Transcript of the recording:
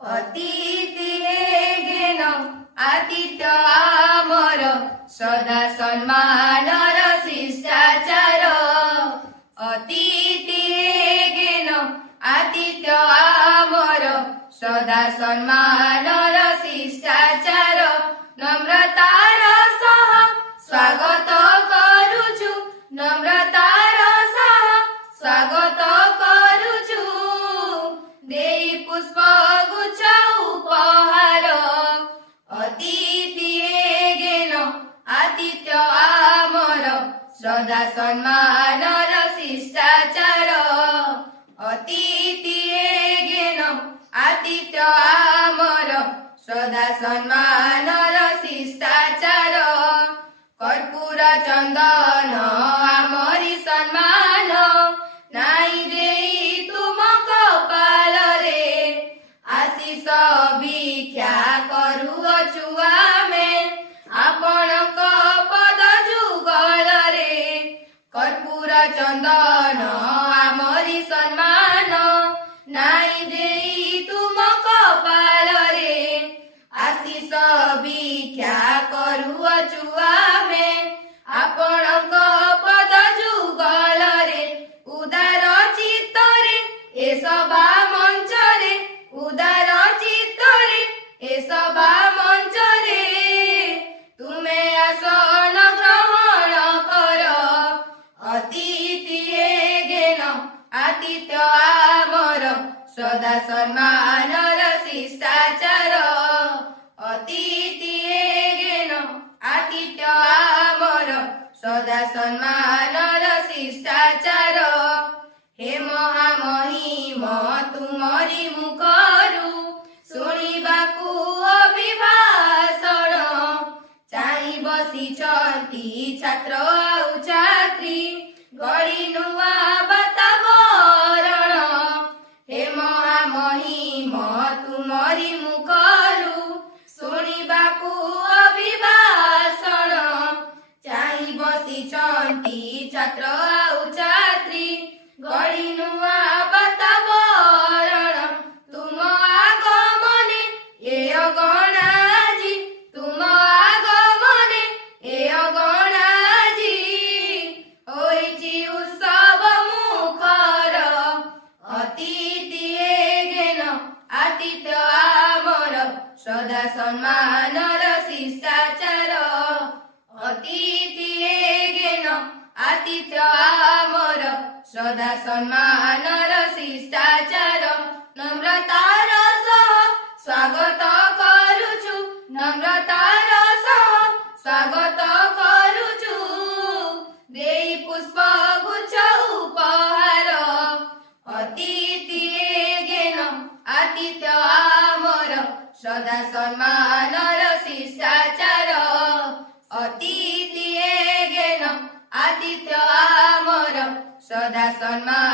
अतिथि घेन आतिथ्य आमर सदा सम्मानर शिष्टाचार अतिथि घेन आतिथ्य आमर सदा सम्मानर शिष्टाचार नम्रतार सह स्वागत करुछु नम्रतार सह स्वागत करुछु देई पुष्प गुच्छ उपहार अतिथि घेन आतिथ्य आमर सदा सम्मानर शिष्टाचार अतिथि घेन आतिथ्य आमर सदा सम्मानर शिष्टाचार कर्पूर चंदन आमरी सम्मान नाई देई तुम कपाल रे आशीष भिक्षा करुअछु आमे आपणक पद जुगल रे कर्पूर चंदन आमरी सम्मान नाई देई तुम कपाल रे आशीष भिक्षा करुअछु आमे आपणक पद जुगल रे उदार चित्तरे ए सभा मंच रे उदार चित्तरे ए सभा मंच रे तुमे आसन ग्रहण कर अतिथि घेन आतिथ्य आमर सदा सम्मानर शिष्टाचार अतिथि घेन आतिथ्य आमर सदा सम्मानर शिष्टाचार हे महामहिम तुमरी मुखरु शुणिबाकु अभिभाषण चाहि बसिछन्ति छात्र आउ छात्री गढी नुआ वातावरण हे महामहिम तुमरी मुखरु शुणिबाकु अभिभाषण चाहि बसिछन्ति छात्र आउ छात्री गढी नुआ वातावरण तुम आगमने ए अगणाजी तुम आगमने ए अगणाजी होइछि उत्सव मुखर अतिथि घेन आतिथ्य आमर सदा सम्मानर शिष्टाचार अतिथि घेन आतिथ्य आमर सदा सम्मानर शिष्टाचार नम्रतार सह स्वागत करुछु नम्रतार सह स्वागत करुछु देई पुष्प गुच्छ उपहार अतिथि घेन आतिथ्य आमर सदा सम्मानर शिष्टाचार अतिथि घेन आतिथ्य आमर सदा सम्मान